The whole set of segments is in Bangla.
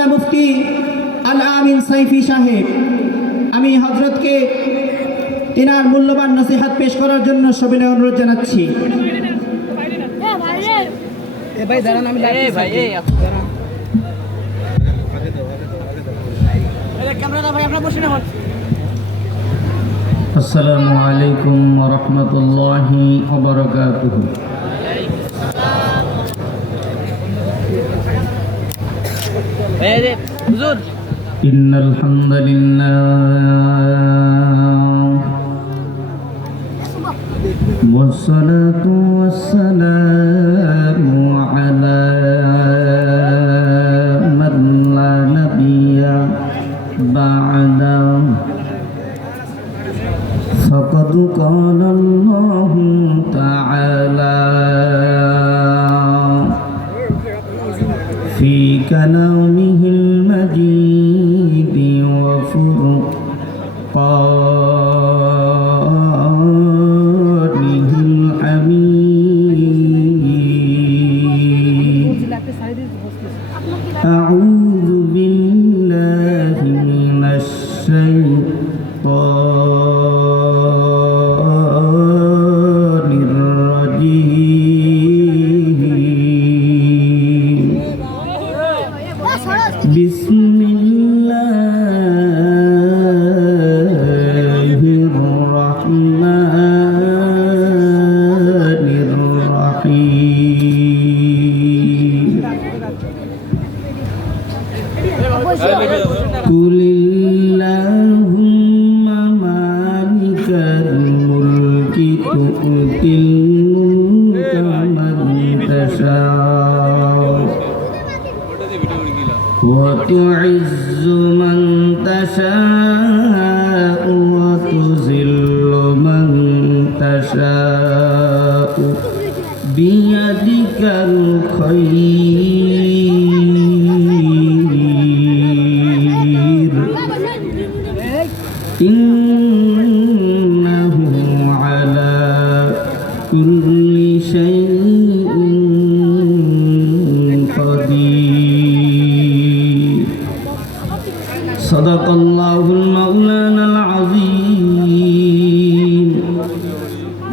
মাওলানা মুফতি আল আমিন সাইফি সাহেব, আমি হযরতকে তিনার মূল্যবান নসিহত পেশ করার জন্য সবিনয় অনুরোধ জানাচ্ছি। আসসালামু আলাইকুম ওয়া রাহমাতুল্লাহি ওয়া বারাকাতুহু। ইন্নাল হামদালিল্লাহ ওয়াসসালাতু ওয়াসসালামু আলা মান লা নাবিয়্যা বা'দা। فقد قال الله تعالى في كلامه المجيد وفرقانه الحميد. أعوذ بالله من الشيطان الرجيم. بسم الله الرحمن الرحيم. قل اللهم مالك الملك تؤتي الملك من تشاء وتعز من تشاء وتذل من تشاء بيدك الخير إنه على كل شيء قدير. صدق الله المولانا العظيم.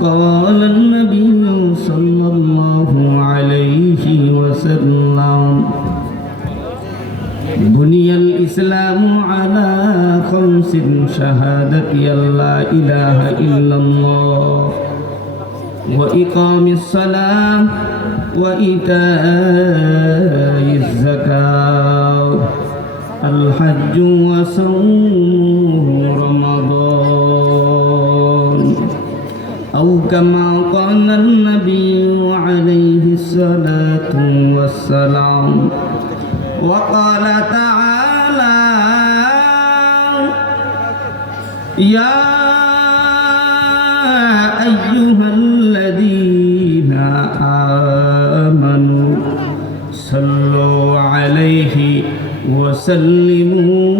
قال النبي صلى الله عليه وسلم بني الإسلام على خمس: شهادة أن لا إله إلا الله وإقام الصلاة وإيتاء الزكاة الحج وصوم رمضان، أو كما قال النبي عليه الصلاة والسلام. وقال تعالى: يا أيها الذين آمنوا صلوا عليه وسلموا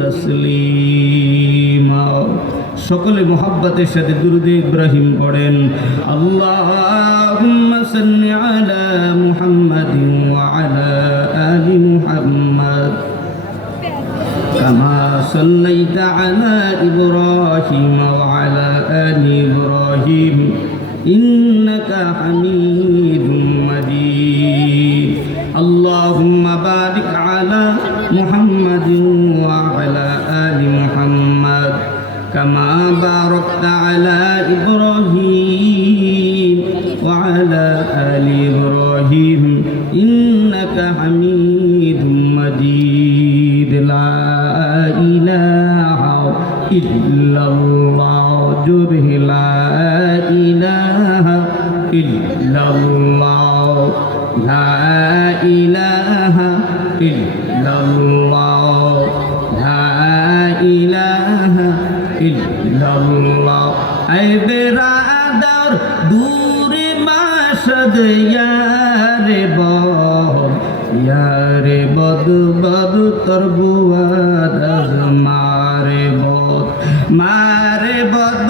تسليما. সকলে মোহাব্বতের সাথে দুরূদে ইব্রাহিম পড়েন। আল্লাহুম্মা সাল্লি আলা মুহাম্মাদিন ওয়া আলা আলি মুহাম্মাদ কামা সাল্লাইতা আলা ইব্রাহিম ওয়া আলা আলি ইব্রাহিম ইন্নাকা হামিদুম মাজিদ। আল্লাহুম্মা বারিক আলা মুহাম্মাদিন ওয়া আলা আলি মুহাম্মাদ কামা বারাকতা আলা ইব্রাহিম ওয়া আলা আলি ইব্রাহিম ইন্নাকা হামিদুম মাজিদ। লা ইলাহা ইল্লাল্লাহ, জোরে লা ইলাহা ইল্লাল্লাহ, লা ইলাহা ইল্লাল্লাহ, লা ইলাহা ইল্লাল্লাহ। আই বেরাদার দূরে মাশদ ইয়ারে বদ, ইয়ারে বদ বদ তোর বুয়াদ মারে বদ, মারে বদ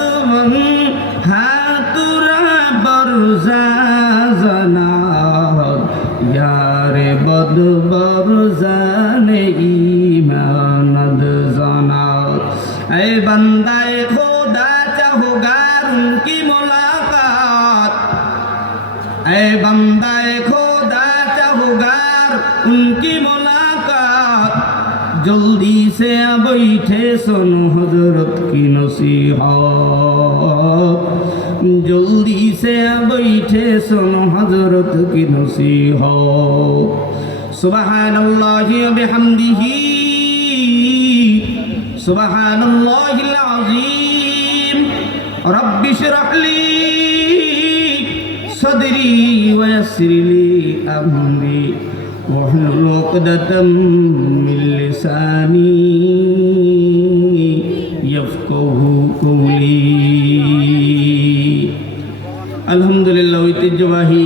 হাতুরা বরজা জানা ইয়ারে বদবর জানে ইমানদ জানাত এ বান্দায়ে খোদা চাহোগার উনকি মুলাকাত এ বান্দায়ে খোদা চাহোগার উনকি মুলাকাত जल्दी से बैठे सुनो हजरत की नसीहत जल्दी से बैठे सुनो हजरत की नसीहत सुबहानल्लाहि व बिहम्दिही सुबहानल्लाहिल अज़ीम रब्बि इश्रह ली सदरी व यस्सिर ली अमरी واحلل عقدة من لساني يفقهوا قولي আলহামদুলিল্লাহ ঐতিহ্যবাহী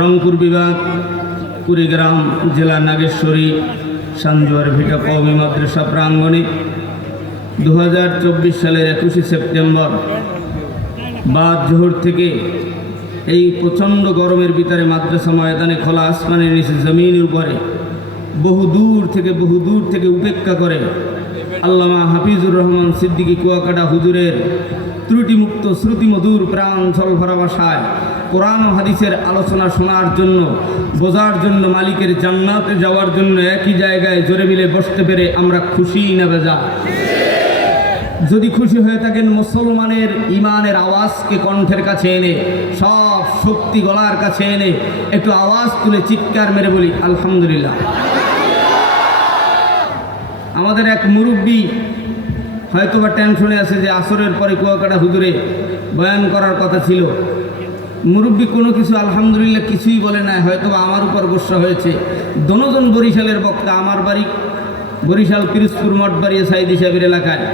রংপুর বিভাগ কুড়িগ্রাম জেলা নাগেশ্বরী সানজোয়ার ভিটা কওমি মাদ্রাসা প্রাঙ্গণে 2024 সালের 21 সেপ্টেম্বর বাদ জোহর থেকে এই প্রচণ্ড গরমের ভিতরে মাদ্রাসা ময়দানে খোলা আসমানের নিচে জমিনের উপরে বহু দূর থেকে উপেক্ষা করে আল্লামা হাফিজুর রহমান সিদ্দিকী কুয়াকাটা হুজুরের ত্রুটিমুক্ত শ্রুতিমধুর প্রাণ ছলভরা ভাষায় কোরআন ও হাদিসের আলোচনা শোনার জন্য বোঝার জন্য মালিকের জান্নাতে যাওয়ার জন্য একই জায়গায় জোরে মিলে বসতে পেরে আমরা খুশি না বেজা যদি খুশি হয়ে থাকেন মুসলমানের ইমানের আওয়াজকে কণ্ঠের কাছে এনে সব শক্তি গলার কাছে এনে একটু আওয়াজ তুলে চিৎকার মেরে বলি আলহামদুলিল্লাহ। আমাদের এক মুরব্বী হয়তোবা টেনশনে আছে যে আসরের পরে কুয়াকাটা হুজুরে বয়ান করার কথা ছিল, মুরব্বী কোনো কিছু আলহামদুলিল্লাহ কিছুই বলে না, হয়তোবা আমার উপর গোসা হয়েছে। দনোজন বরিশালের বক্তা, আমার বাড়ি বরিশাল পিরোজপুর মঠবাড়ি সাইদি সাহেবের এলাকায়,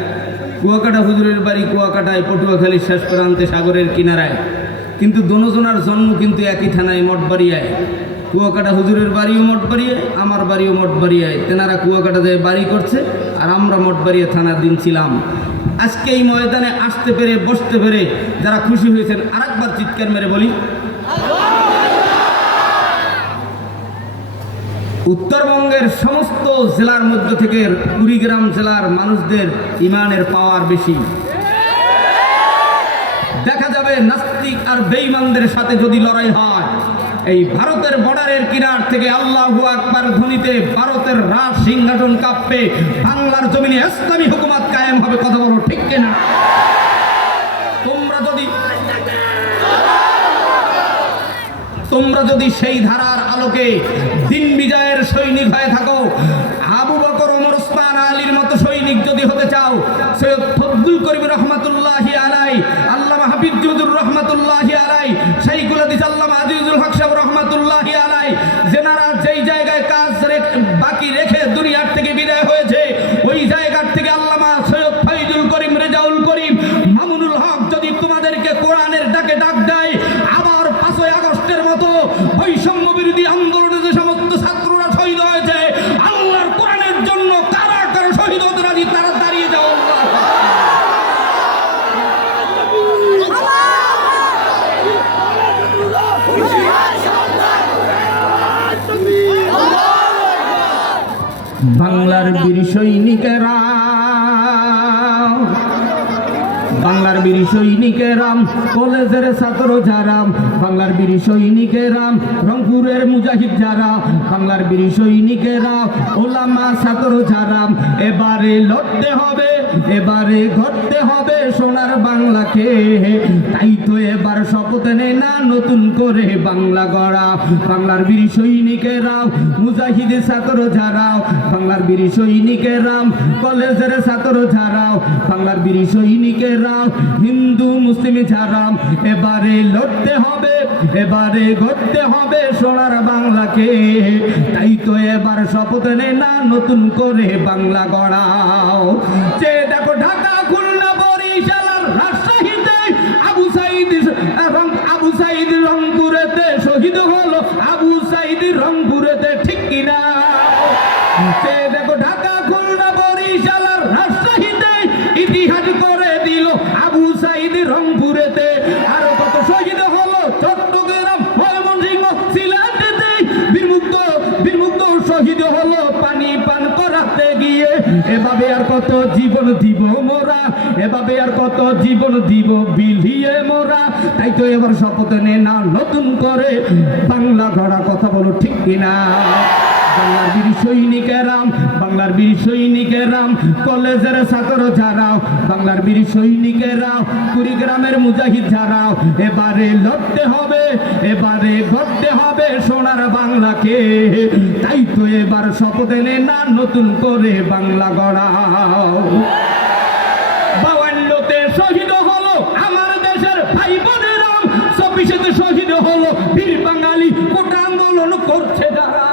কুয়াকাটা হুজুরের বাড়ি কুয়াকাটায় পটুয়াখালীর শেষ প্রান্তে সাগরের কিনারায়, কিন্তু দনোজনার জন্ম কিন্তু একই থানায় মঠবাড়িয়ায়। কুয়াকাটা হুজুরের বাড়িও মঠবাড়িয়ায়, আমার বাড়িও মঠবাড়িয়ায়। তেনারা কুয়াকাটা যায় বাড়ি করছে আর আমরা মঠবাড়িয়া থানার দিন ছিলাম। আজকে এই ময়দানে আসতে পেরে বসতে পেরে যারা খুশি হয়েছেন আরেকবার চিৎকার মেরে বলি। উত্তরবঙ্গের সমস্ত জেলার মধ্য থেকে কুড়িগ্রাম জেলার মানুষদের ইমানের পাওয়ার বেশি। দেখা যাবে নাস্তিক আর বেঈমানদের সাথে যদি লড়াই হয়, এই ভারতের বর্ডারের কিনার থেকে আল্লাহু আকবার ধ্বনিতে ভারতের রাজ সিংহাসন কাঁপবে, বাংলার জমিনে ইসলামী হুকুমত কায়েম হবে। কথা বলো ঠিক কিনা? তোমরা যদি সেই ধারার আলোকে দিন বিজয়ের সৈনিক হয়ে থাকো, আবু বকর, ওমর, ওসমান, আলীর মতো সৈনিক যদি হতে চাও, সৈয়দ ফজলুল করিম রহমাতুল্লাহি আলাইহি, আল্লামা হাফিজ হুজুর রহমাতুল্লাহি আলাইহি, শাইখুল হাদিস আল্লামা আজিজুল হক সাহেব রহমাতুল্লাহি আলাইহি, যেনারা যেই জায়গায় কাজ বাকি রেখে দুনিয়ার থেকে বিদায় হয়েছে, ওই জায়গার থেকে আল্লামা সৈয়দ ফয়জুল করিম, রেজাউল করিম, মামুনুল হক যদি তোমাদেরকে কোরআনের ডাকে ডাক দেয়, আবার 5ই আগস্টের মতো বৈষম্য বিরোধী আন্দোলনে যে সমস্ত ছাত্ররা শহীদ হয়েছে আল্লাহর কোরআনের জন্য, কারা কারা শহীদ হতে রাজি তারা দাঁড়িয়ে যাও। বাংলার বীর সৈনিকেরা, বাংলার বীর সৈনিকেরাম, কলেজের ছাত্র যারা, বাংলার বীর সৈনিকেরাম, রংপুরের মুজাহিদ যারা, বাংলার বীর সৈনিকেরা, ওলামা ছাত্র যারা, এবারে লড়তে হবে, এবারে গড়তে হবে সোনার বাংলাকে। তাই তো এবার শপথ নেয় না নতুন করে বাংলা গড়া। বাংলার বীর সৈনিকেরা, মুজাহিদ ছাত্র যারা, বাংলার বীর সৈনিকেরা, কলেজের ছাত্র যারা, বাংলার বীর সৈনিকেরা, হিন্দু মুসলিম যারা, এবারে লড়তে হবে, এবারে গড়তে হবে সোনার বাংলাকে। তাই তো এবার শপথ নেয় না নতুন করে বাংলা গড়াও। যে দেখো ঢাকা, খুলনা, বরিশাল, রাজশাহীতে আবু সাইদ এবং আবু সাইদ রংপুরেতে শহীদ হলো, আবু সাইদ রংপুরেতে, ঠিক কিনা? যে দেখো ঢাকা, খুলনা, বরিশাল, রাজশাহীতে ইতিহাস করে দিল আবু সাইদ রংপুরেতে। আর কত শহীদ হলো চট্টগ্রাম, ময়মনসিংহ, এভাবে আর কত জীবন দিব মোরা, এভাবে আর কত জীবন দিব বিলিয়ে মোরা। তাই তো এবার শপথ নে না নতুন করে বাংলা গড়া, কথা বলো ঠিক কিনা? বাংলার বীর সৈনিকেরাম, বাংলার বীর সৈনিকেরাম, কলেজের ছাত্র যারাও, বাংলার বীর সৈনিকেরাও, কুড়িগ্রামের মুজাহিদ যারাও, এবারে লড়তে হবে, এবারে গড়তে হবে সোনার বাংলাকে। তাই তো এবার শপথ নে না নতুন করে বাংলা গড়াও। 52তে শহীদ হলো আমার দেশের ভাই বোনেরাম, 24তে শহীদ হলো বীর বাঙালি, কোটা আন্দোলন করছে যারা।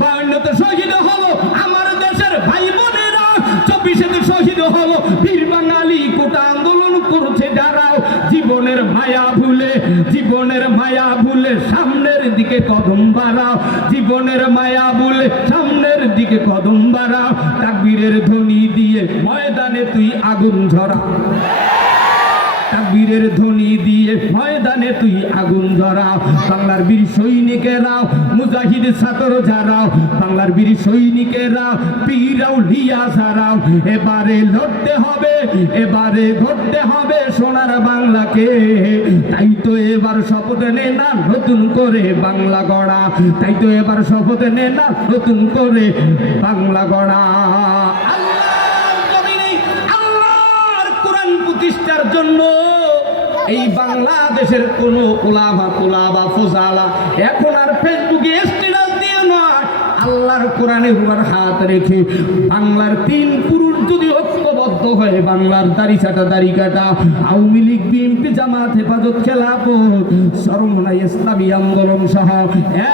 52তে শহীদ হলো আমার দেশের ভাই বোনেরা, 24তে শহীদ হলো বীর বাঙালি, কোটা আন্দোলন করছে যারা। জীবনের মায়া ভুলে, জীবনের মায়া ভুলে সামনের দিকে কদম বাড়াও, জীবনের মায়া ভুলে সামনের দিকে কদম বাড়াও। তাকবীরের ধ্বনি দিয়ে ময়দানে তুই আগুন ঝরা, তাকবীরের ধ্বনি দিয়ে ময়দানে তুই আগুন ধরাও। বাংলার বীর সৈনিকেরাও, মুজাহিদ ছাত্র যারাও, বাংলার বীর সৈনিকেরাও, পীর আউলিয়া যারাও, এবারে লড়তে হবে, এবারে গড়তে হবে সোনার বাংলাকে। তাই তো এবার শপথ নে না নতুন করে বাংলা গড়া, তাই তো এবার শপথ নে না নতুন করে বাংলা গড়া। প্রতিষ্ঠার জন্য এই বাংলাদেশের কোন ওলামা তোলাবা ফোজালা এখন আর ফেসবুকে স্ট্যাটাস দিয়ে নয়, আল্লাহর কোরআনের উপর হাত রেখে বাংলার 3 পুরুষ যদি ঐক্যবদ্ধ হয়ে বাংলার দাড়ি ছাটা দাড়ি কাটা, আওয়ামী লীগ, বিএনপি, জামাত, হেফাজত, খেলাফত, চরমনাই ইসলামী আন্দোলন সহ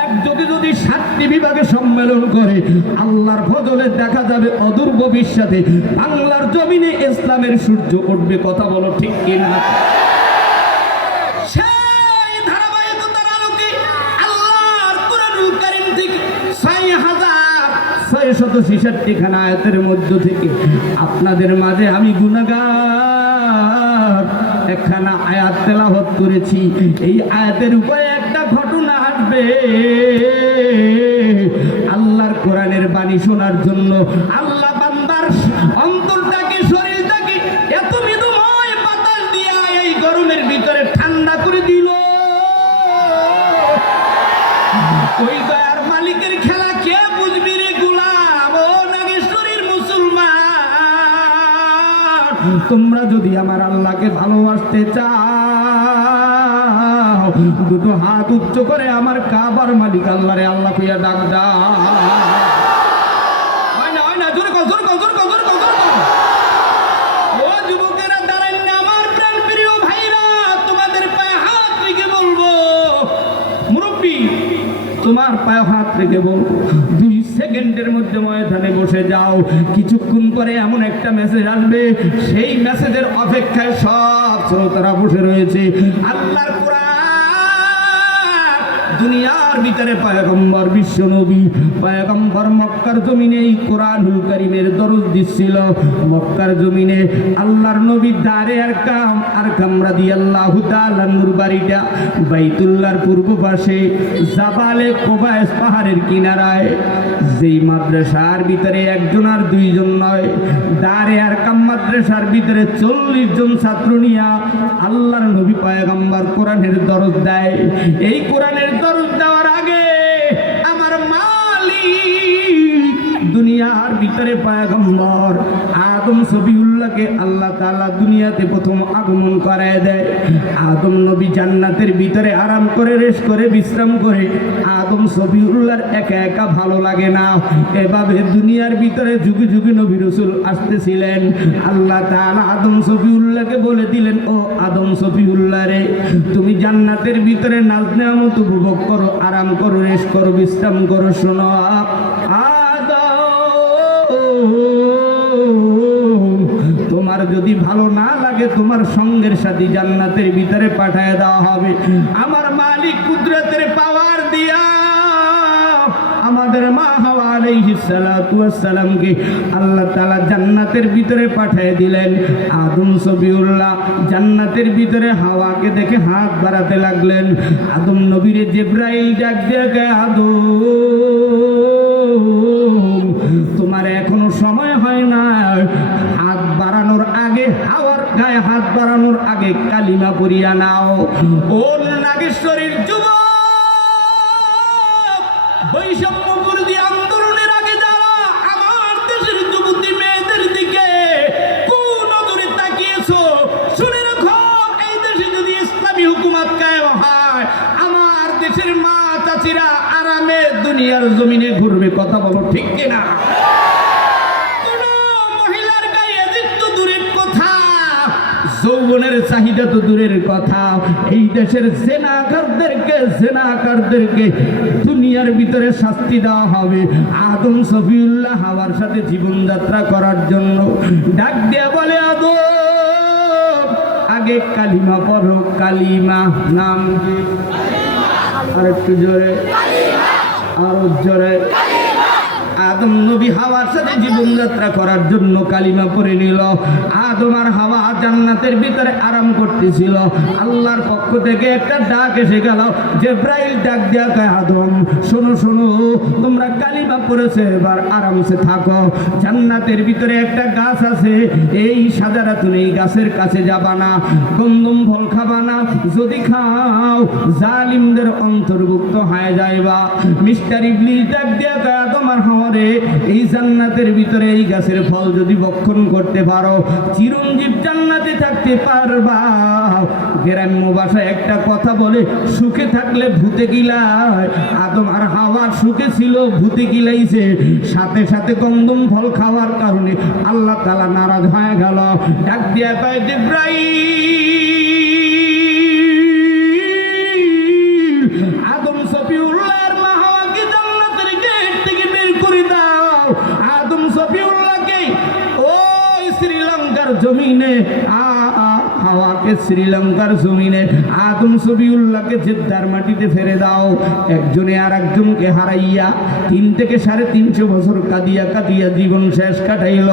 একযোগে যদি 7টি বিভাগে সম্মেলন করে, আল্লাহর ফজলে দেখা যাবে অদূর ভবিষ্যতে বাংলার জমিনে ইসলামের সূর্য উঠবে, কথা বলো ঠিক কিনা? সেই ধারাবাহিকতার আলোকে আল্লাহর কোরআনুল কারীম থেকে 6666 খানা আয়াতের মধ্য থেকে আপনাদের মাঝে আমি গুনাহগার একখানা আয়াত তেলাওয়াত করেছি। এই আয়াতের উপরে একটা ঘটনা আসবে। আল্লাহর কোরআনের বাণী শোনার জন্য আল্লাহ বান্দার অন্তরটাকে, শরীরটাকে এত মৃদুময় বাতাস দিয়া এই গরমের ভিতরে ঠান্ডা করে দিল। ওই দয়ার মালিকের খেলা কে বুঝবি রে গোলাম, ও নাগেশ্বরীর মুসলমান। তোমরা যদি আমার আল্লাহকে ভালোবাসতে চাও, দুটো হাত উচ্চ করে আমার কাবার মালিক আল্লাহ রে আল্লাহ কইয়া ডাক দাও। হয় না জোরে কর, জোরে কর, জোরে কর, জোরে কর, জোরে কর। ও যুবকেরা দাঁড়ান না, আমার প্রাণ প্রিয় ভাইরা, তোমাদের পায়ে হাত রেখে বলবো, মুরব্বী তোমার পায়ে হাত রেখে বলবো, 2 সেকেন্ডের মধ্যে ময়দানে বসে যাও। কিছুক্ষণ পরে এমন একটা মেসেজ আসবে, সেই মেসেজের অপেক্ষায় সব শ্রোতারা বসে রয়েছে। আল্লাহর কোরআন দুনিয়ার ভিতরে পয়গম্বর বিশ্ব নবী পয়গম্বর মক্কার জমিনে এই কোরআনুল কারীমের দরুদ দিচ্ছিল। মক্কার জমিনে আল্লাহর নবী দারে আরকাম রাদিয়াল্লাহু তাআলা নূর বাড়িটা বাইতুল্লাহর পূর্ব পাশে জাবালে কোবায়েস পাহাড়ের কিনারায়, যেই মাদ্রাসার ভিতরে একজন আর 2 জন নয়, দারে আরকাম মাদ্রাসার ভিতরে 40 জন ছাত্র নিয়া আল্লাহর নবী পয়গম্বর কোরআনের দরুদ দেয়। এই কোরআনের দরুদ দেওয়ার আগে আমার মালিক দুনিয়ার ভিতরে পয়গম্বর আদম সফিউল্লাহকে আল্লাহ তাআলা দুনিয়াতে প্রথম আগমন করায় দেয়। আদম নবী জান্নাতের ভিতরে আরাম করে, রেস্ট করে, বিশ্রাম করে। আদম সফিউল্লাহর একা একা ভালো লাগে না, এভাবে দুনিয়ার ভিতরে যুগে যুগে নবী রাসূল আসতেছিলেন। আল্লাহ তাআলা আদম সফিউল্লাহকে বলে দিলেন, ও আদম সফিউল্লাহ রে, তুমি জান্নাতের ভিতরে নাজ নেয়ামত উপভোগ করো, আরাম করো, রেস্ট করো, বিশ্রাম করো। শোনো তোমার যদি ভালো না লাগে, তোমার সঙ্গের সাথে জান্নাতের ভিতরে পাঠায় দেওয়া হবে। আমার মালিক কুদরতের পাওয়ার দিয়া আমাদের মা হাওয়া আলাইহিস সালাতু ওয়াস সালামকে আল্লাহ তাআলা জান্নাতের ভিতরে পাঠিয়ে দিলেন। আদম সফিউল্লাহ জান্নাতের ভিতরে হাওয়াকে দেখে হাত বাড়াতে লাগলেন। আদম নবীরে জিবরাইল ডাক দিয়ে, আদম তোমার গায়ে হাত বাড়ানোর আগে কালিমা পড়িয়া নাও। ও নাগেশ্বরীর যুবক, বৈষম্য বিরোধী আন্দোলনের আগে যারা আমার দেশের যুবতী মেয়েদের দিকে কোন নজরে তাকিয়েছো, শুনে রাখো, এই দেশে যদি ইসলামী হুকুমত কায়েম হয়, আমার দেশের মা চাচিরা আরামে দুনিয়ার জমিনে ঘুরবে। কথা বলো ঠিক কিনা? যৌবনের চাহিদা তো দূরের কথা, এই দেশের জেনাকারদেরকে দুনিয়ার ভিতরে শাস্তি দেওয়া হবে। আদম সফিউল্লাহ হাওয়ার সাথে জীবনযাত্রা করার জন্য ডাক দিয়ে বলে, আদম আগে কালিমা পড়ো। কালিমা নাম কি? আর একটু জোরে, আরো জোরে। আদম নবী হাওয়ার সাথে জীবনযাত্রা করার জন্য কালিমা পড়ে নিল। আদম আর হাওয়া জান্নাতের ভিতরে আরাম করতেছিল। আল্লাহর পক্ষ থেকে একটা ডাক এসে গেল। জিবরাইল ডাক দিয়া কয়, আদম শোনো শোনো, তোমরা কালিমা পড়েছে, এবার আরামসে থাকো। জান্নাতের ভিতরে একটা গাছ আছে, এই সাজারাতুন, এই গাছের কাছে যাবা না, গন্ধম ফল খাবা না, যদি খাও জালিমদের অন্তর্ভুক্ত হয়ে যাইবা। মিস্টার ইবলিস ডাক দিয়া কয়, আদম আর হাওয়া রে, এই জান্নাতের ভিতরে এই গাছের ফল যদি ভক্ষণ করতে পারো, চিরঞ্জীব জান্নাতে থাকতে পারবা। গ্রাম্য ভাষায় একটা কথা বলে, সুখে থাকলে ভূতে গিলায়। আদম আর হাওয়া সুখে ছিল, ভূতে গিলাইছে। সাথে সাথে গন্ধম ফল খাওয়ার কারণে আল্লাহ তাআলা নারাজ হয়ে গেল। ডাক দিয়া কয়, জিবরাইল, আদম সফিউল্লাহর মা হাওয়াকে জান্নাতের গেট থেকে বের করে দাও। আদম সফিউল্লাহকে ওই শ্রীলঙ্কার জমিনে, হাওয়াকে শ্রীলঙ্কার জমিনে, আদম সফিউল্লাহকে জেদ্দার মাটিতে ফেলে দাও। একজনে আর একজনকে হারাইয়া 3 থেকে 350 বছর কাঁদিয়া কাঁদিয়া জীবন শেষ কাটাইল।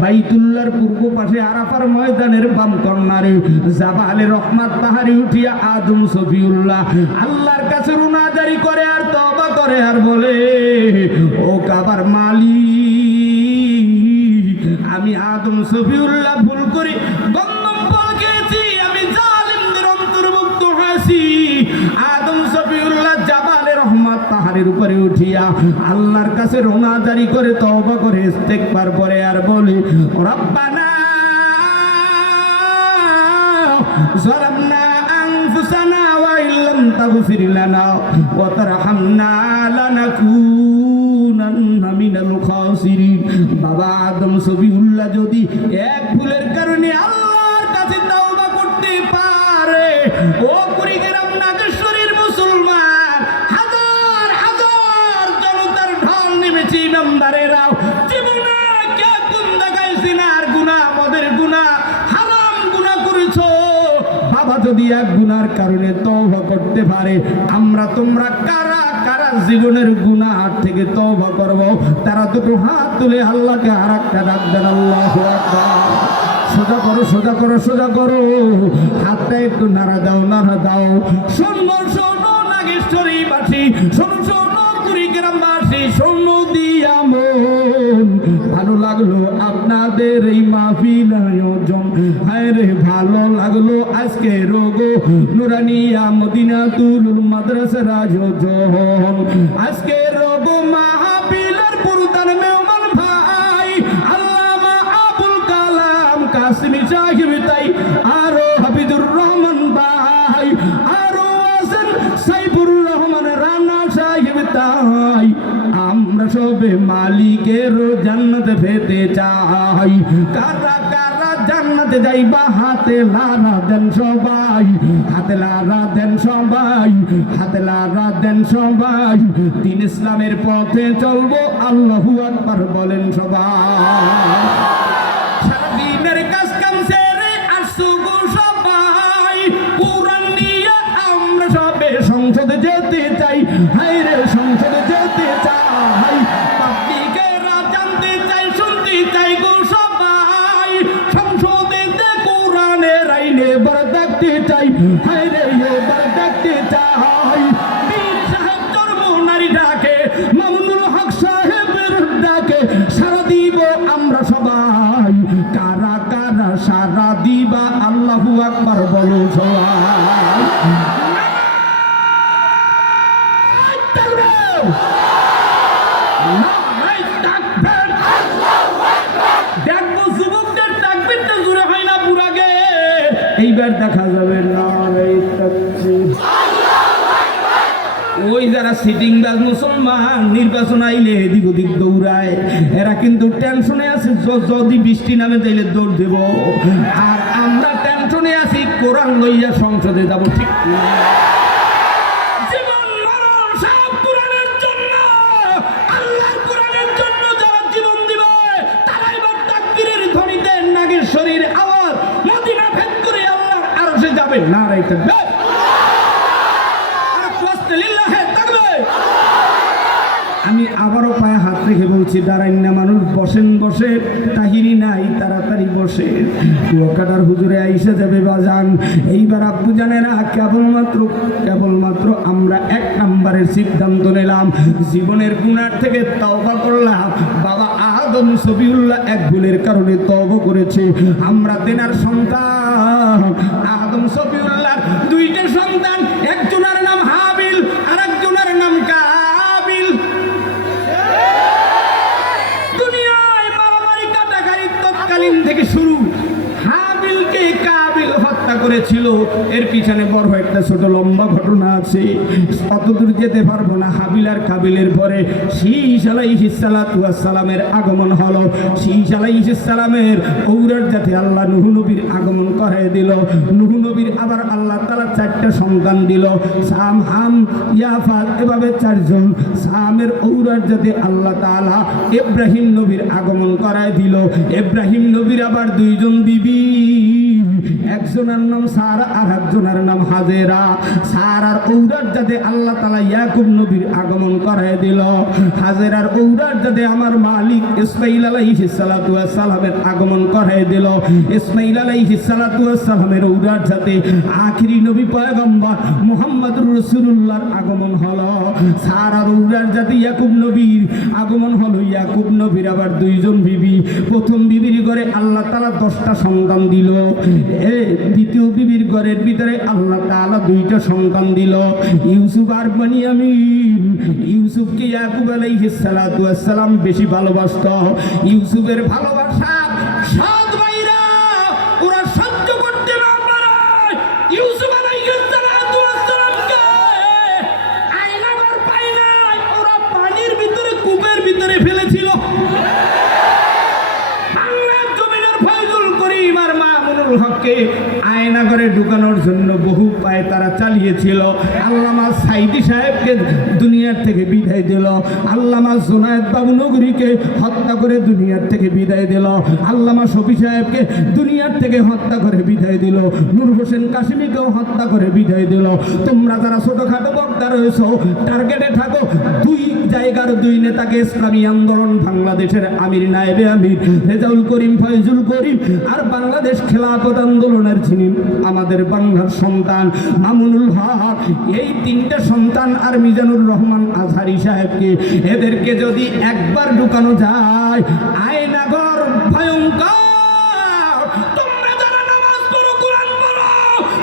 বাইতুল্লাহর পূর্ব পাশে আরাফার ময়দানের বাম কর্নারে জাবালে রহমাত পাহাড়ে উঠিয়া আদম সফিউল্লাহ আল্লাহর কাছে রুনাজারি করে আর তওবা করে আর বলে, ও কাবার মালিক, আমি আদম সফিউল্লাহ ভুল করি গন্ধম ফল খেয়েছি, আমি জালিমদের অন্তর্ভুক্ত হয়েছি। আদম সফিউল্লাহ জাবালে রহমত পাহাড়ের উপরে উঠিয়া আল্লাহর কাছে রোনাজারি করে তওবা করে ইস্তেগফার পরে আর বলে, রব্বানা যালামনা আনফুসানা ওয়া ইল্লাম তাগফির লানা ওয়া তারহামনা লানাকুনান্না মিনাল খাসিরিন। বাবা আদম সফিউল্লাহ যদি এক ভুলের কারণে আল্লাহর কাছে তওবা করতে পারে, ও কুড়িগ্রাম নাগেশ্বরীর মুসলমান, হাজার হাজার জনতার ঢল নেমেছে ইমানদারেরাও, জীবনে কে কোন জায়গায় জিনার গুনাহ, মদের গুনাহ, হারাম গুনাহ করেছো, বাবা যদি এক গুনার কারণে তওবা করতে পারে, আমরা তোমরা কারা কারা জীবনের গুনাহ থেকে তওবা করব? তারা দুটো হাত তুলে আল্লাহকে আর একটা ডাক দেন, আল্লাহু আকবার। সোজা করো, সোজা করো, সোজা করো, হাতটা একটু নাড়া দাও, নাড়া দাও। শোনো শোনো নাগেশ্বরীবাসী, শোনো শোনো কুড়িগ্রামবাসী, শোনো দিয়া মন, ভালো লাগলো আপনাদের এই মাহফিল আয়োজন। হায় রে ভালো লাগলো আজকে রোগো নুরানিয়া মদিনাতুল মাদ্রাসার আয়োজন। আজকে রোগো মাহফিলের প্রধান মেহমান ভাই আল্লামা আবুল কালাম কাসমি সাহেব, তাই আরো হাফিজুর রহমান ভাই, আরো আছেন সাইফুর রহমান রানা সাহেব, তাই আমরা সবে মালিকের জান্নাতে পেতে চাই। কারা কারা জান্নাতে যাইবা হাতে লারা দেন সবাই, হাতে লারা দেন সবাই, হাতে লারা দেন সবাই। দিন ইসলামের পথে চলবো, আল্লাহু আকবার বলেন সবাই। সারাদিনের কাজ কাম সেরে আসছো গো সবাই, কোরআন নিয়ে আমরা সবে সংসদে যেতে চাই। হায় রে সংসদে যেতে চাই, পাবলিকেরা জানতে চাই, শুনতে চাই গো সবাই। সংসদে কোরআনের আইনে এবার দেখতে চাই, হায় রে এবার দেখতে চাই। বীর সাহেব জন্ম নারী ডাকে, মামুনুল হক সাহেবের ডাকে সারা দিব আমরা সবাই। কারা কারা সারা দিবা আল্লাহু আকবার বলো সবাই। দেখবো যুবকদের তাকবীরটা জোরে হয় না বুড়াগে, এইবার দেখা যাবে না। ওই যারা সিটিং বাজ মুসলমান নির্বাচন আইলে এদিক ওদিক দৌড়ায়, এরা কিন্তু টেনশনে আছে যদি বৃষ্টি নামে তাইলে দৌড় দেব। আর আমরা টেনশনে আছি কোরআন লইয়া সংসদে যাব, ঠিক না? জীবন মরণ সব কোরআনের জন্য, আল্লাহর কোরআনের জন্য যারা জীবন দিবে তারা এবার তাকবীরের ধ্বনিতে নাগের শরীর আবার মদিনা ভেদ করে আল্লাহর আরশে যাবে। নারায়ে তাকবীর, আমি আবারও পায়ে হাত রেখে বলছি, দাঁড়াইন না মানুষ, বসেন বসে, তাহিরি নাই তাড়াতাড়ি বসে। কুয়াকাটার হুজুরে আইসা যাবে বাজান। এইবার আব্বু জানেরা কেবলমাত্র আমরা 1 নম্বরের সিদ্ধান্ত নিলাম, জীবনের গুনার থেকে তওবা করলাম। বাবা আদম সবিউল্লাহ এক ভুলের কারণে তওবা করেছে। আমরা তেনার সন্তান আদম সবিউল্লাহ 2টা সন্তান, একজনের নাম হাবিল আর একজনের নাম কাবিল। দুনিয়ায় মারামারি কাটাকারি তৎকালীন থেকে শুরু। হাবিলকে কাবিল হত্যা করেছিল, এর পিছনে বড় একটা ছোট লম্বা ঘটনা আছে, অতদূর যেতে পারবো না। হাবিল আর কাবিলের পরে শীশ আলাইহিস সালাতু ওয়াস সালামের আগমন হলো। শীশ আলাইহিস সালামের ঔরত জাতি আল্লাহ নূহ নবীর আগমন করায় দিল। নূহ নবীর আবার আল্লাহ তাআলা 4টা সন্তান দিল, সাম, হাম, ইয়াফাত, এভাবে 4 জন। সামের ঔরত জাতি আল্লাহ তাআলা ইব্রাহিম নবীর আগমন করায় দিল। ইব্রাহিম নবীর আবার 2 জন বিবি, একজনের নাম সারা আর একজনের নাম হাজেরা। সারার ঔরত যাতে আল্লাহ তাআলা ইয়াকুব নবীর আগমন করায় দিল। হাজেরার ঔরত যাতে আমার মালিক ইসমাঈল আলাইহিস সালাতু ওয়াস সালামের আগমন করায় দিল। ইসমাঈল আলাইহিস সালাতু ওয়াস সালামের ঔরত যাতে আখিরি নবী পয়গম্বর মুহাম্মদুর রাসূলুল্লাহর আগমন হলো। সারার ঔরত যাতে ইয়াকুব নবীর আগমন হলো। ইয়াকুব নবীর আবার 2 জন বিবি। প্রথম বিবির ঘরে আল্লাহ তাআলা 10টা সন্তান দিল। দ্বিতীয় বিবির ঘরের ভিতরে আল্লাহ তাআলা 2টা সন্তান দিল, ইউসুফ আর বনিয়ামিন। ইউসুফকে ইয়াকুব আলাইহিস সালাতু ওয়াস সালাম বেশি ভালোবাসত। ইউসুফের ভালোবাসা সৎ ভাইরা ওরা সহ্য করতে না পারে। ইউসুফ আলাইহিস সালাতু ওয়াস সালামকে আয়নাঘর পায় নাই, ওরা পানির ভিতরে কূপের ভিতরে ফেলেছিল। হককে আয়নাঘরে ঢুকানোর জন্য বহু পায়ে তারা চালিয়েছিল। আল্লামা সাইদি সাহেবকে দুনিয়ার থেকে বিদায় দিল। আল্লামা জুনায়েদ বাবু নগরীকে হত্যা করে দুনিয়ার থেকে বিদায় দিল। আল্লামা শফি সাহেবকে দুনিয়ার থেকে হত্যা করে বিদায় দিল। নূর হোসেন কাশিমিকেও হত্যা করে বিদায় দিল। তোমরা যারা ছোটখাটো বক্তা রয়েছ, টার্গেটে থাকো। 2 জায়গার 2 নেতাকে ইসলামী আন্দোলন বাংলাদেশের আমির, নায়েবে আমির রেজাউল করিম, ফয়জুল করিম, আর বাংলাদেশ খেলাফত আন্দোলনের যিনি আমাদের বাংলার সন্তান মামুনুল হক, এই 3টে সন্তান আর মিজানুর রহমান আজহারি সাহেবকে, এদেরকে যদি একবার ঢুকানো যায় আয়নাঘর ভয়ঙ্কর। তোমরা যারা নামাজ পড়ো, কোরআন পড়ো,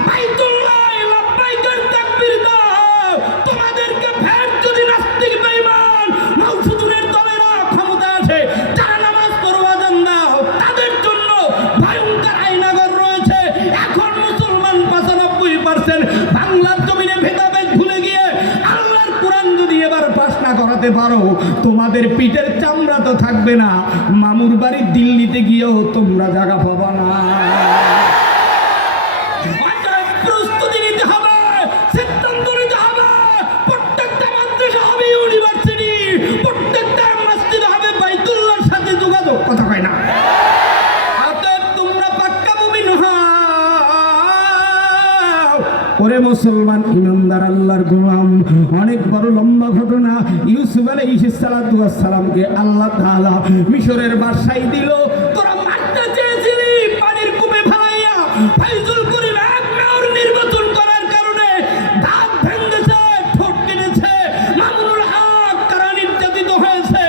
বাইতুল্লাহ লাব্বাইকের তাকবীর দাও, তোমাদেরকে ভেট যদি নাস্তিক বেঈমান মাউসুদুরের দলেরা ক্ষমতা আছে, যারা নামাজ পড়ো, আযান দাও, তাদের জন্য ভয়ঙ্কর আয়নাঘর রয়েছে। এখন মুসলমান 95% বাংলার জমিনে ভেদাভেদ ভুলে গিয়ে আল্লাহর কোরআন যদি এবার পাশ না করাতে পারো, তোমাদের পিঠের চামড়া তো থাকবে না। মামুর বাড়ি দিল্লিতে গিয়েও তোমরা জায়গা পাবা না। প্রস্তুতি নিতে হবে, সিদ্ধান্ত নিতে হবে। প্রত্যেকটা মাদ্রাসা হবে ইউনিভার্সিটি, প্রত্যেকটা মসজিদ হবে বাইতুল্লাহর সাথে যোগাযোগ। কথা কয় না? ওরে মুসলমান ইমানদার আল্লাহর গোলাম, অনেক বড় লম্বা ঘটনা। ইউসুফ আলাইহিস সালাতু ওয়াস সালামকে আল্লাহ তাআলা মিশরের বাদশাহী দিল। তোরা মারতে চেয়েছিলি, পানির কূপে ফেলাইয়া ফয়জুল করিম এক মেয়র নির্বাচন করার কারণে দাঁত ভেঙেছে, ঠোঁট কেটেছে। মামুনুল হক কারা নির্যাতিত হয়েছে,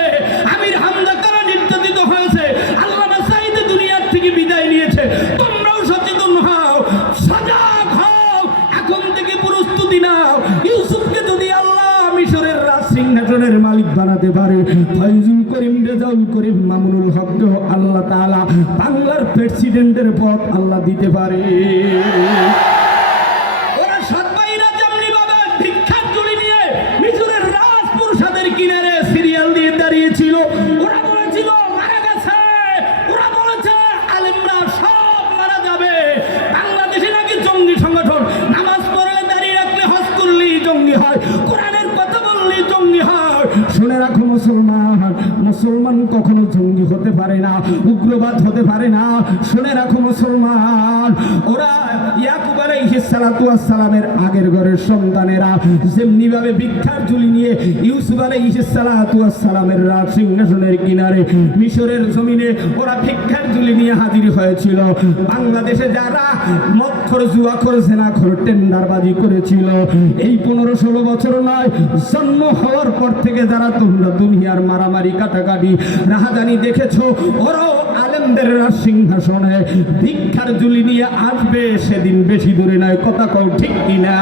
আমির হামজা কারা নির্যাতিত হয়েছে, আল্লামা সাঈদ দুনিয়ার থেকে বিদায় নিয়েছে। তোমরাও সচেতন হও। বানাতে পারে। ফয়জুল করিম, রেজাউল করিম, মামুনুল হককে আল্লাহ তাআলা বাংলার প্রেসিডেন্টের পদ আল্লাহ দিতে পারে। ওরা সৎ ভাইরা যেমনি বাবা ভিক্ষার ঝুলি নিয়ে মিশরের রাজপ্রাসাদের কিনারে সিরিয়াল দিয়ে দাঁড়িয়েছিল, ওরা বলেছিল মারা গেছে, ওরা বলেছে আলেমরা সব মারা যাবে, বাংলাদেশে নাকি জঙ্গি সংগঠন, নামাজ পড়লে দাঁড়িয়ে রাখলে হজ করলেই জঙ্গি হয়, কোরআনের কথা বললেই জঙ্গি হয়। শুনে রাখো মুসলমান, মুসলমান কখনো জঙ্গি হতে পারে না, উগ্রবাদ হতে পারে না। শুনে রাখো মুসলমান, ওরা ইয়াকুব আলাইহিস সালাতু ওয়াস সালামের আগের ঘরের সন্তানেরা যেমনি ভাবে ভিক্ষার ঝুলি নিয়ে ইউসুফ আলাইহিস সালাতু ওয়াস সালামের রাজ সিংহাসনের কিনারে মিশরের জমিনে ওরা ভিক্ষার ঝুলি নিয়ে হাজির হয়েছিল, বাংলাদেশে যারা মদখোর, জুয়াখোর, জেনাখোর, টেন্ডারবাজি করেছিল, এই 15-16 বছর নয়, জন্ম হওয়ার পর থেকে যারা তোমরা দুনিয়ার মারামারি, কাটাকাটি, রাহাজানি দেখেছো, ওরাও আলেমদের সিংহাসনে ভিক্ষার ঝুলি নিয়ে আসবে, সেদিন বেশি দূরে নয়। কথা কও ঠিক কিনা?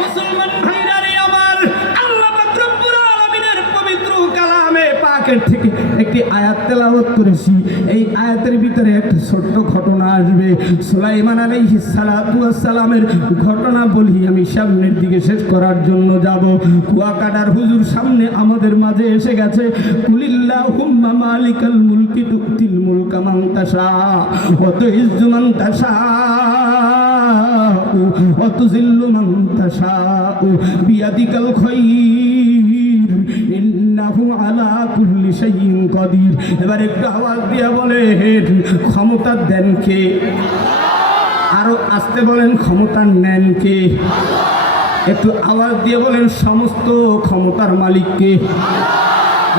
মুসলমান ভাইরা রে আমার, আল্লাহ পাক রব্বুল আলামিনের পবিত্র কালামে পাকের থেকে একটি আয়াত তেলাওয়াত করেছি। এই আয়াতের ভিতরে একটা ছোট্ট ঘটনা আসবে। সুলাইমান আলাইহিস সালাতু ওয়াস সালামের ঘটনা বলি, আমি সামনের দিকে শেষ করার জন্য যাব। কুয়াকাটার হুজুর সামনে আমাদের মাঝে এসে গেছে। কুলিল্লাহুম্মা মালিকাল মুলকি তুতিল মুলকা মান তাশা ওয়া তুইজ্জু মান তাশা ওয়া তুযিল্লু মান তাশা বিয়াদিকাল খায়র ইন্নাহু আলা কুল্লি শাইইন কাদির। এবার একটু আওয়াজ দিয়ে বলেন, ক্ষমতা দেন কে? আরো আস্তে বলেন, ক্ষমতা নেন কে? একটু আওয়াজ দিয়ে বলেন, সমস্ত ক্ষমতার মালিক কে?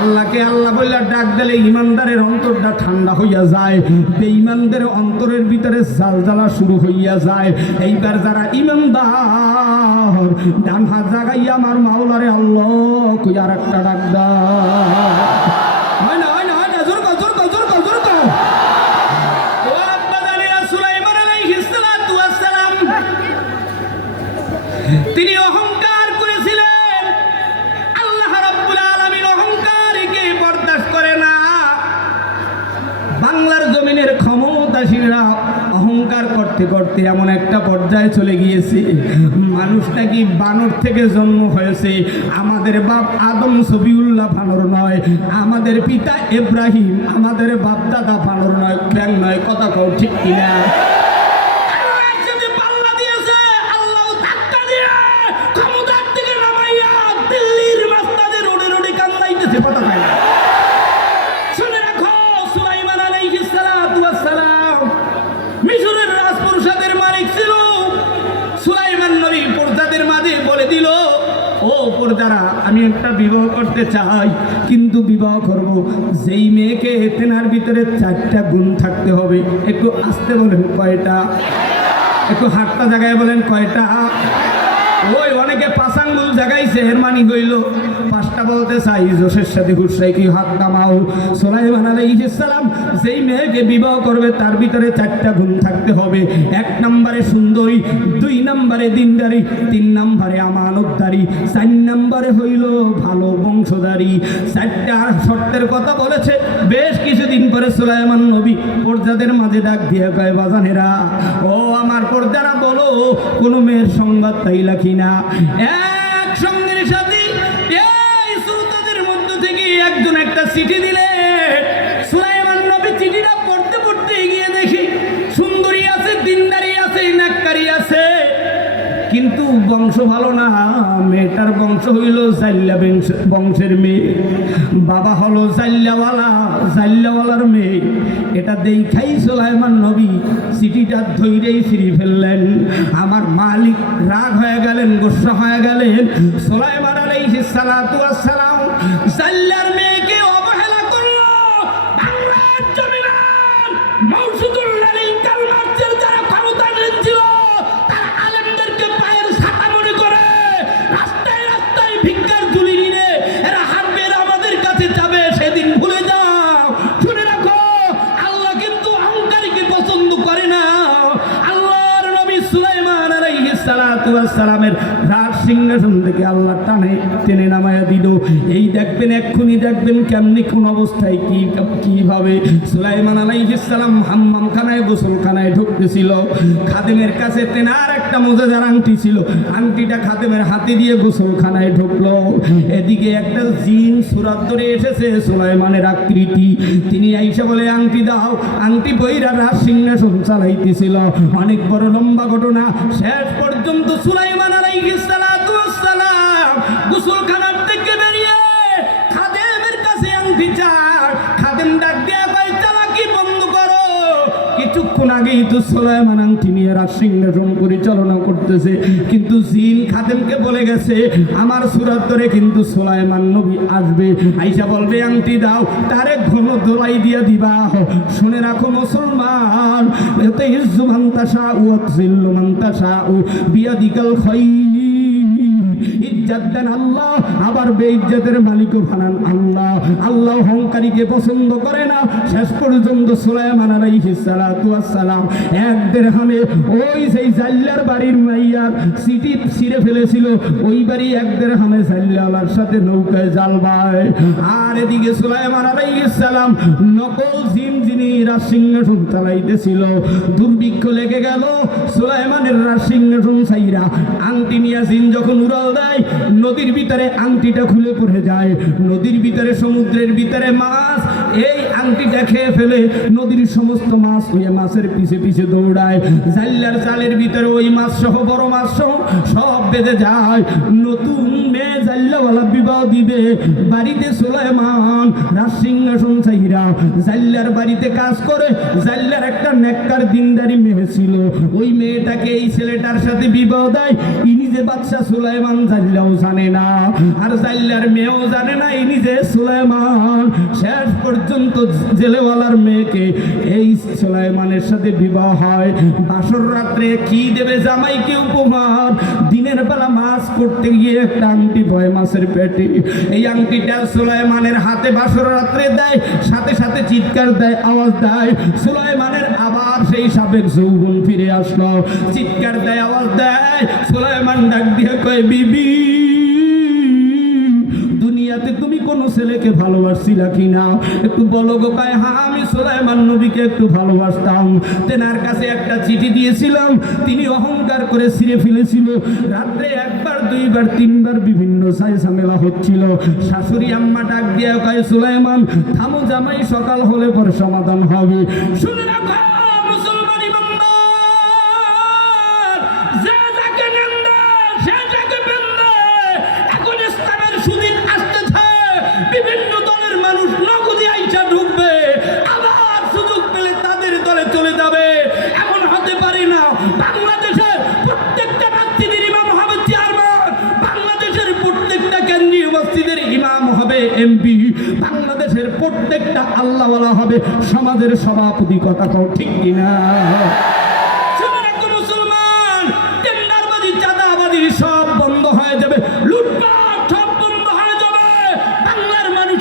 আল্লাহকে আল্লাহ বললে ডাক দিলে ইমানদারের অন্তরটা ঠান্ডা হইয়া যায়, বেঈমানদের অন্তরের ভিতরে জালজালা শুরু হইয়া যায়। এইবার যারা ইমানদার ডান হাত জাগাইয়া আমার মাওলারে আল্লাহ কই আর একটা ডাক দাও। হয় না, হয় না, হয় না, জোর কর, জোর কর, জোর কর, জোর কর। ও আব্বা জানেরা, সুলাইমান আলাইহিস সালাতু ওয়াস সালাম তিনি অহংকার করেছিলেন। আল্লাহ রাব্বুল আলামিন অহংকারীকে বরদাস্ত করে না। বাংলার জমিনের ক্ষমতাশীলরা অহংকার করতে করতে এমন একটা পর্যায়ে চলে গিয়েছে, মানুষ নাকি বানর থেকে জন্ম হয়েছে। আমাদের বাপ আদম সবিউল্লাহ বানর নয়, আমাদের পিতা ইব্রাহিম, আমাদের বাপ দাদা বানর নয়, ব্যাং নয়। কথা কও ঠিক কিনা? শুনে রাখো, সুলাইমান আলাইহিস সালাতু ওয়াস সালাম মিশরের রাজপ্রাসাদের মালিক ছিল। সুলাইমান নবী প্রজাদের মাঝে বলে দিল, ও প্রজারা, আমি একটা বিবাহ করতে চাই, কিন্তু বিবাহ করব যেই মেয়েকে তেনার ভিতরে 4টা গুণ থাকতে হবে। একটু আস্তে বলেন, কয়টা? একটু হাতটা জায়গায় বলেন, কয়টা? ওই অনেকে 5 আঙ্গুল জাগাইছে, এর মানে হইল 5টা বলতে চাই। জোশের সাথে হুসাই কি হাত নামাও। সুলাইমান আলাইহিস সালাম যেই মেয়েকে বিবাহ করবে তার ভিতরে 4টা গুণ থাকতে হবে। 1 নম্বরে সুন্দরী, 2 নম্বরে দিনদারি, 3 নম্বরে আমানতদারি, 4 নম্বরে হইল ভালো বংশধারী। 4টা শর্তের কথা বলেছে। বেশ কিছুদিন পরে সুলাইমান নবী প্রজাদের মাঝে ডাক দিয়ে কয়, বাজানেরা, ও আমার প্রজারা, বলো কোন মেয়ের সংবাদ পাইলা কিনা? এক সঙ্গের সাথে এই শ্রোতাদের মধ্য থেকে একজন একটা চিঠি দিলে। সুলাইমান নবী চিঠিটা পড়তে পড়তে এগিয়ে দেখি সুন্দরী আছে, দিনদারি আছে, নাক্কারি আছে, কিন্তু বংশ ভালো না। মেয়েটার বংশ হইল জাল্লা বংশের মেয়ে, বাবা হলো জাল্লাওয়ালা, জাল্লাওয়ালার মেয়ে। এটা দেখাই সুলাইমান নবী চিঠিটা ধৈরেই ফিরে ফেললেন। আমার মালিক রাগ হয়ে গেলেন, গোসা হয়ে গেলেন। সুলাইমান আলাইহিস সালাতু ওয়াস সালাম জাল্লার মেয়েকে অবহেলা করলো। বাংলার জমিনে মওজুদুল্লাহ লিঙ্কাল মার্চের যারা ক্ষমতা ছিল, তারা আলেমদেরকে পায়ের ছাতা মনে করে রাস্তায় রাস্তায় ভিক্ষার ঝুলি নিয়ে এরা হাঁটবে, এরা আমাদের কাছে যাবে। সেদিন ভুলে যাও। শুনে রাখো, আল্লাহ কিন্তু অহংকারীকে পছন্দ করে না। আল্লাহর নবী সুলাইমান আলাইহিস সালাতু ওয়াস সালামের রাজ সিংহাসন থেকে আল্লাহ টেনে নামায়া দিল। এই দেখবেন এক্ষুনি দেখবেন কেমনি কোন অবস্থায় কিভাবে সুলাইমান আলাইহিস সালাম হাম্মামখানায় গোসলখানায় ঢুকতেছিল। খাদেমের কাছে তেনার একটা মুজেজার আংটি ছিল, আংটিটা খাদেমের হাতে দিয়ে গোসলখানায় ঢুকলো। এদিকে একটা জিন সুরাত ধরে এসেছে সুলাইমানের আকৃতি, তিনি আইসা বলে আংটি দাও। আংটি বইরা রাজ সিংহাসন চালাইতেছিল। অনেক বড় লম্বা ঘটনা। শেষ পর্যন্ত সুলাইমান আলাইহিস সালাতু ওয়াস সালাম গোসলখানার থেকে বেরিয়ে খাদেমের কাছে আংটি চায়। খাদেম ডাক দিয়ে কয় চালাকি বন্ধ করো। কিছুক্ষণ আগেই তো সুলাইমান আংটি নিয়ে রাজ সিংহাসন পরিচালনা করতেছে, কিন্তু জিন খাদেমকে বলে গেছে আমার সুরাত ধরে কিন্তু সুলাইমান নবী আসবে, আইসা বলবে আংটি দাও, তারে ঘন দোলাই দিয়া দিবা। শুনে রাখো মুসলমান, এতে ইজ্জু মান তাশাউ ওয়া তুযিল্লু মান তাশাউ বিয়াদিকাল খায়র। ইজ্জত দেন আল্লাহ, আবার বেইজ্জতের মালিকও বানান আল্লাহ। আল্লাহ অহংকারীকে পছন্দ করে না। শেষ পর্যন্ত সুলাইমান আলাইহিস সালাতু ওয়াস সালাম এক দিরহামে ওই সেই জাল্লার বাড়ির মাইয়ার সিটি ছিঁড়ে ফেলেছিল, ওই বাড়ি এক দিরহামে জাল্লাওয়ালার সাথে নৌকায় জাল বায়। আর এদিকে সুলাইমান আলাইহিস সালাম নকল জিন যিনি রাজ সিংহাসন চালাইতেছিল, দুর্ভিক্ষ লেগে গেল। সুলাইমানের রাজ সিংহাসন ছাইরা আংটি নিয়া জিন যখন উড়াল দেয়, নদীর ভিতরে আংটিটা খুলে পড়ে যায়। নদীর ভিতরে সমুদ্রের ভিতরে মাছ এই আংটিটা খেয়ে ফেলে। নদীর সমস্ত মাছ ওই মাছের পিছে পিছে দৌড়ায়। জাল্লার চালের ভিতরে ওই মাছ সহ বড় মাছ সহ সব বেঁধে যায়। নতুন মেয়ে জাল্লাওয়ালা বিবাহ দিবে, বাড়িতে সুলাইমান রাজ সিংহাসন ছাইরা জাল্লার বাড়িতে কাজ করে। জাল্লার একটা নেককার দিনদারি মেয়ে ছিল, ওই মেয়েটাকে এই ছেলেটার সাথে বিবাহ দেয়। ইনি যে বাদশা সুলাইমান জাল্লাও জানে না, আর জাল্লার মেয়েও জানে না ইনি যে সুলাইমান। শেষ পর্যন্ত জেলেওয়ালার মেয়েকে এই সুলাইমানের সাথে বিবাহ হয়। বাসর রাত্রে কি দেবে জামাইকে উপহার? দিনের বেলা মাছ করতে গিয়ে একটা আংটি পায় মাছের পেটে। এই আংটিটা সুলাইমানের হাতে বাসর রাত্রে দেয়, সাথে সাথে চিৎকার দেয়, আওয়াজ দেয়। সুলাইমানের আবার সেই সাবেক যৌবন ফিরে আসলো, চিৎকার দেয়, আওয়াজ দেয়। সুলাইমান ডাক দিয়ে কয় বিবি, দুনিয়াতে তুমি কোন ছেলেকে ভালোবাসছিলা কিনা? একটু বলো গো। কয় হ্যাঁ, আমি সুলাইমান নবীকে একটু ভালোবাসতাম। তেনার কাছে একটা চিঠি দিয়েছিলাম, তিনি অহংকার করে ছিঁড়ে ফেলেছিল। রাত্রে একবার দুইবার তিনবার বিভিন্ন ঝামেলা হচ্ছিল। শাশুড়ি আম্মা ডাক দিয়ে কয় সুলাইমান থামো জামাই, সকাল হলে পর সমাধান হবে। শুনে রাখো মুসলমান ইমানদার, যে যাকে নিন্দে সে যাকে বেন্দে। এখন ইসলামের সুদিন আসতেছে, বিভিন্ন দলের মানুষ নগদে আইসা ঢুকবে, আবার সুযোগ পেলে তাদের দলে চলে যাবে। এমন হতে পারে না। বাংলাদেশের প্রত্যেকটা মসজিদের ইমাম হবে চেয়ারম্যান, বাংলাদেশের প্রত্যেকটা কেন্দ্রীয় মসজিদের ইমাম হবে এমপি, বাংলাদেশের প্রত্যেকটা আল্লাহওয়ালা হবে সমাজের সভাপতি। কথা কও ঠিক কিনা?